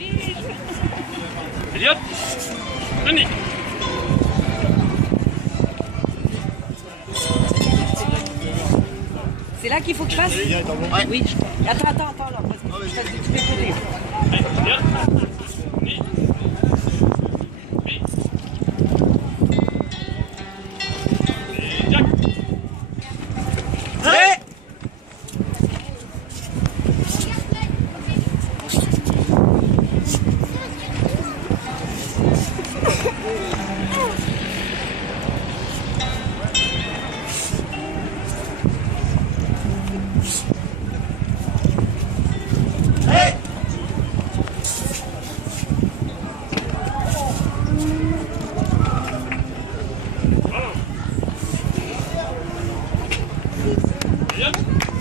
Elliot, venez. C'est là qu'il faut que je fasse? Oui. Attends, là. Vas-y, tu fais courir. Elliot, venez. Et Jack.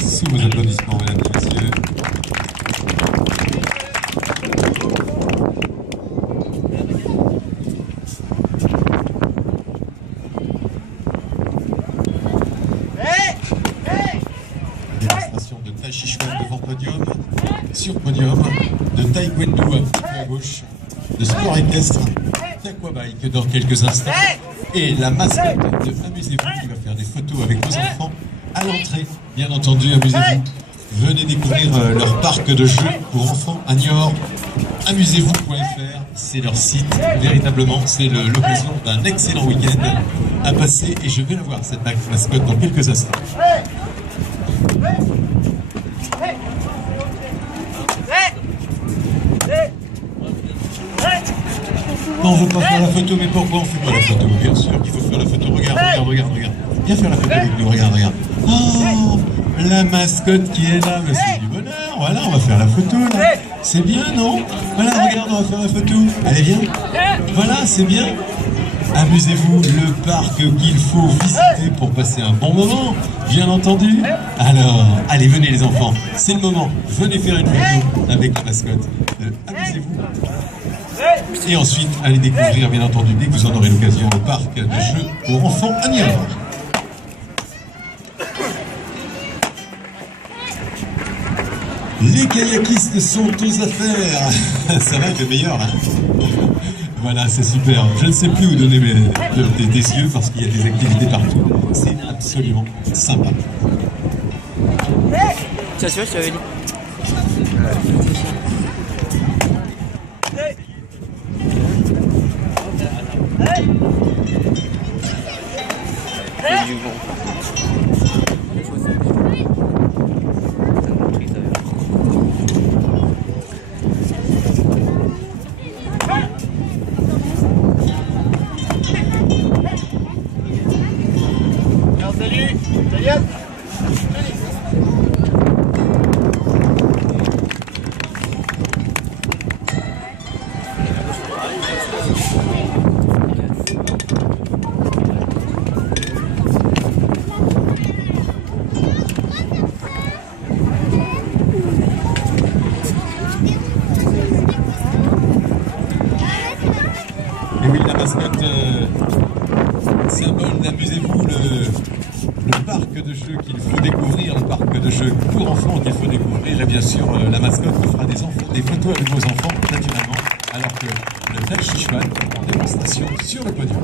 Sous vos applaudissements, mesdames et messieurs. Démonstration de Tai Chi Chuan devant podium, sur podium, de Taekwondo à gauche, de sport équestre, d'Aquabike dans quelques instants, et la mascotte de Amusez-vous qui va faire des photos avec vos enfants à l'entrée. Bien entendu, amusez-vous. Venez découvrir leur parc de jeux pour enfants à Niort. Amusez-vous.fr, c'est leur site. Véritablement, c'est l'occasion d'un excellent week-end à passer. Et je vais la voir, cette mascotte, dans quelques instants. Non, on ne veut pas faire la photo, mais pourquoi on ne fait pas la photo? Bien sûr qu'il faut faire la photo. Regarde. Viens faire la photo avec nous, regarde. Oh, la mascotte qui est là, mais c'est du bonheur. Voilà, on va faire la photo là. C'est bien, non? Voilà, regarde, on va faire la photo. Allez, viens. Voilà, c'est bien. Amusez-vous, le parc qu'il faut visiter pour passer un bon moment, bien entendu. Alors, allez, venez les enfants, c'est le moment. Venez faire une photo avec la mascotte. Amusez-vous. Et ensuite, allez découvrir, bien entendu, dès que vous en aurez l'occasion, le parc de jeux pour enfants à Niort. Les kayakistes sont aux affaires. Ça va être le meilleur là. Voilà, c'est super. Je ne sais plus où donner des yeux parce qu'il y a des activités partout. C'est absolument sympa. Ça se fait, je t'avais dit. Du vent. Et oui, la mascotte, symbole d'Amusez-vous, le parc de jeux qu'il faut découvrir, le parc de jeux pour enfants qu'il faut découvrir. Et bien sûr, la mascotte vous fera des photos avec vos enfants, naturellement, alors que le Tai Chi Chuan est en démonstration sur le podium.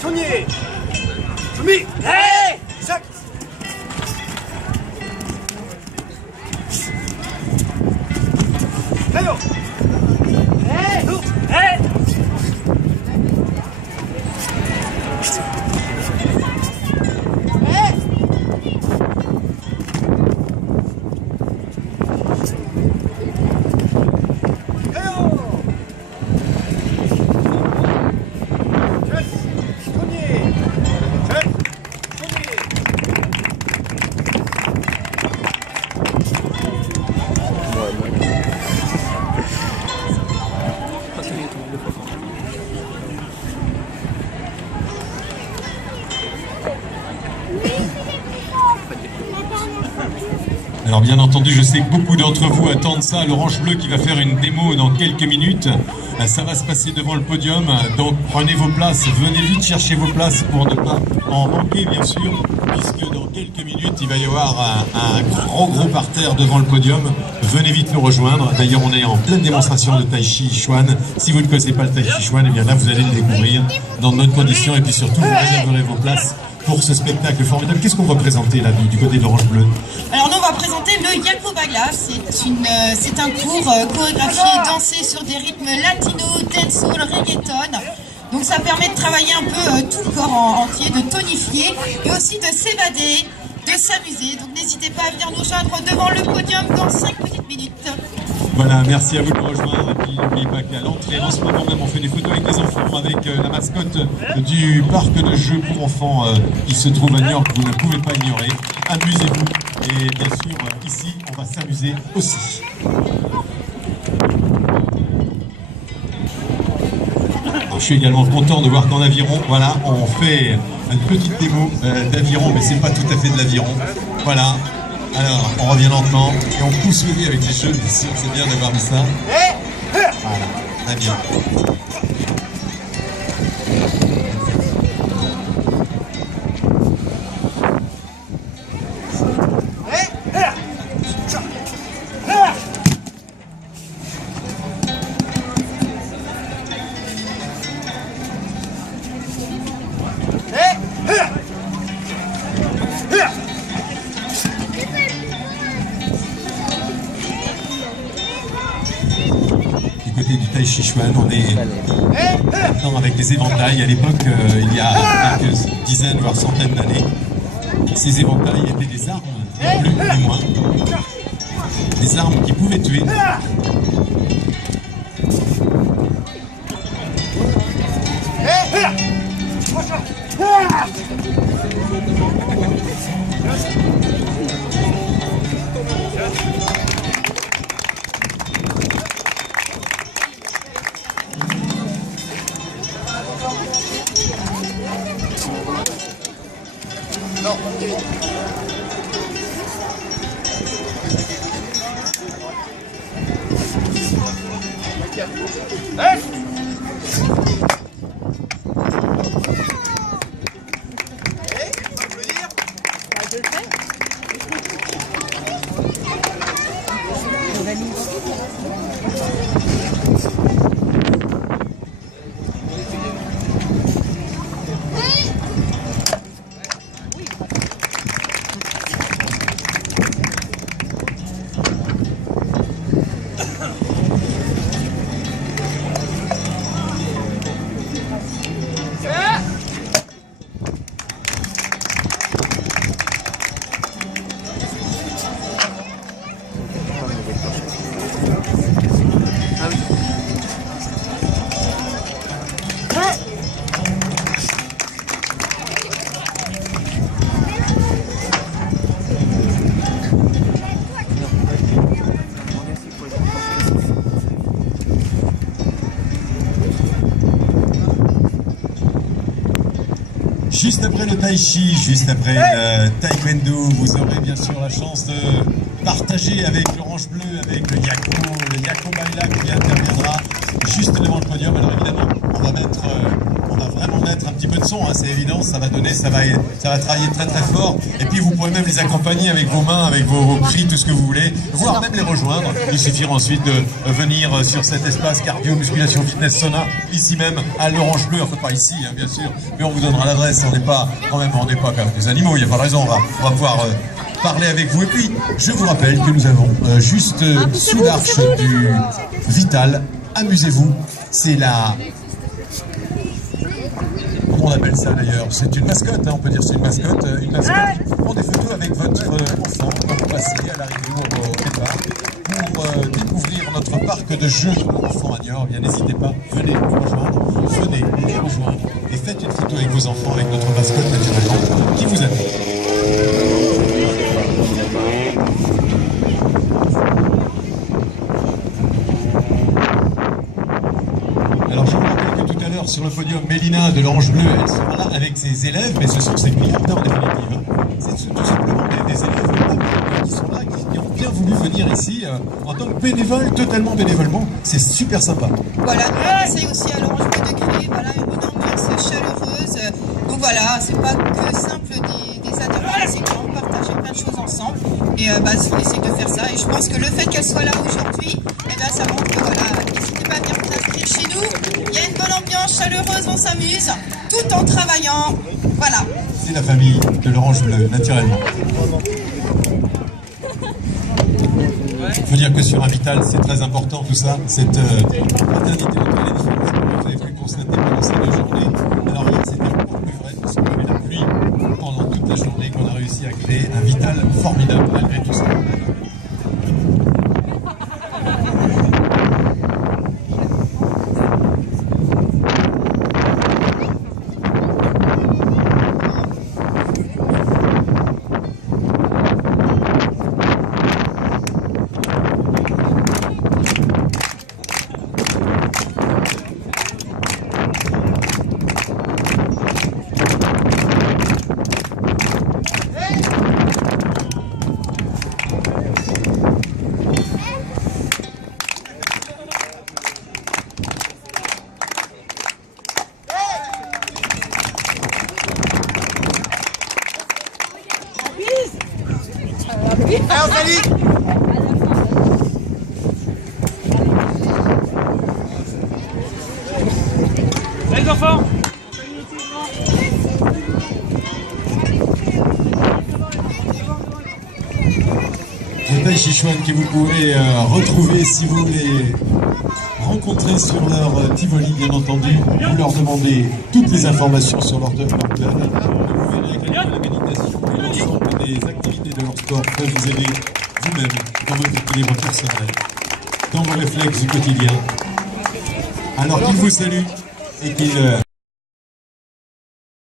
손님! 준비! 네! 시작! Alors bien entendu, je sais que beaucoup d'entre vous attendent ça, l'Orange Bleu qui va faire une démo dans quelques minutes. Ça va se passer devant le podium, donc prenez vos places, venez vite chercher vos places pour ne pas en manquer bien sûr, puisque dans quelques minutes il va y avoir un gros parterre devant le podium. Venez vite nous rejoindre, d'ailleurs on est en pleine démonstration de Tai Chi Chuan. Si vous ne connaissez pas le Tai Chi Chuan, et bien là vous allez le découvrir dans de bonnes conditions et puis surtout vous réserverez vos places pour ce spectacle formidable. Qu'est-ce qu'on va présenter là du côté de l'Orange Bleu? Alors nous on va présenter le Yakobagla, c'est un cours chorégraphié, dansé sur des rythmes latino, dancehall, reggaeton. Donc ça permet de travailler un peu tout le corps entier, de tonifier et aussi de s'évader, de s'amuser. Donc n'hésitez pas à venir nous rejoindre devant le podium dans 5 petites minutes. Voilà, merci à vous de nous rejoindre. Et puis n'oubliez pas qu'à l'entrée, en ce moment même, on fait des photos avec les enfants, avec la mascotte du parc de jeux pour enfants qui se trouve à New York, vous ne pouvez pas ignorer. Amusez-vous. Et bien sûr, ici, on va s'amuser aussi. Alors, je suis également content de voir qu'en aviron, voilà, on fait une petite démo d'aviron, mais c'est pas tout à fait de l'aviron. Voilà. Alors, on revient lentement et on pousse le nez avec les cheveux, bien sûr, c'est bien d'avoir mis ça. Voilà, très bien. Du Tai Chi Chuan, on est maintenant avec des éventails. À l'époque, il y a quelques dizaines, voire centaines d'années, ces éventails étaient des armes, ni plus ni moins, des armes qui pouvaient tuer. Juste après le Tai Chi, juste après le Taekwondo, vous aurez bien sûr la chance de partager avec l'Orange Bleu, avec le Yakobagla qui interviendra juste devant le podium. Alors évidemment, on va vraiment mettre un petit peu de son, hein, c'est évident, ça va travailler très très fort. Et puis vous pourrez même les accompagner avec vos mains, avec vos cris, tout ce que vous voulez, voire même les rejoindre. Il suffira ensuite de venir sur cet espace cardio, musculation, fitness, sauna, ici même à l'Orange Bleu, enfin pas ici hein, bien sûr, mais on vous donnera l'adresse, on n'est pas quand même des animaux, il n'y a pas de raison, on va pouvoir parler avec vous. Et puis, je vous rappelle que nous avons juste sous l'arche du Vital, amusez-vous, c'est la... Comment on appelle ça d'ailleurs? C'est une mascotte, hein, on peut dire c'est une mascotte qui prend des photos avec votre enfant quand vous passez à l'arrivée au départ pour découvrir notre parc de jeux enfants à Niort. Bien n'hésitez pas, venez nous rejoindre, venez nous rejoindre et faites une photo avec vos enfants, avec notre mascotte naturellement qui vous amène. Alors je vous rappelle que tout à l'heure sur le podium, Mélina de l'Orange Bleu, elle sera là avec ses élèves, mais ce sont ses clients en définitive. Hein. C'est tout simplement des élèves qui sont là, qui ont bien voulu venir ici en tant que bénévoles, totalement bénévolement. C'est super sympa. Voilà, nous on essaye aussi à l'Orange Bleu de créer voilà, une ambiance chaleureuse. Donc voilà, c'est pas que simple des adhérents, c'est qu'on partage plein de choses ensemble. Et on essaie de faire ça. Et je pense que le fait qu'elle soit là aujourd'hui, ça montre que voilà, n'hésitez pas à venir vous inscrire chez nous. Il y a une bonne ambiance chaleureuse, on s'amuse, tout en travaillant. Voilà. C'est la famille de l'Orange Bleu, naturellement. Il faut dire que sur un Vital, c'est très important tout ça, cette fraternité entre les différents sports. Vous avez pu constater pendant ces 2 journées. Alors hier, c'était encore plus vrai parce qu'on avait la pluie pendant toute la journée qu'on a réussi à créer un Vital formidable malgré tout ça. Alors, salut. Les enfants. Les tailles Chichouane que vous pouvez retrouver si vous les rencontrez sur leur Tivoli, bien entendu. Vous leur demandez toutes les informations sur leur club. Vous verrez que la méditation et l'ensemble des activités de leur sport peuvent vous aider vous-même dans votre équilibre personnel, dans vos réflexes du quotidien. Alors qu'ils vous saluent et qu'ils...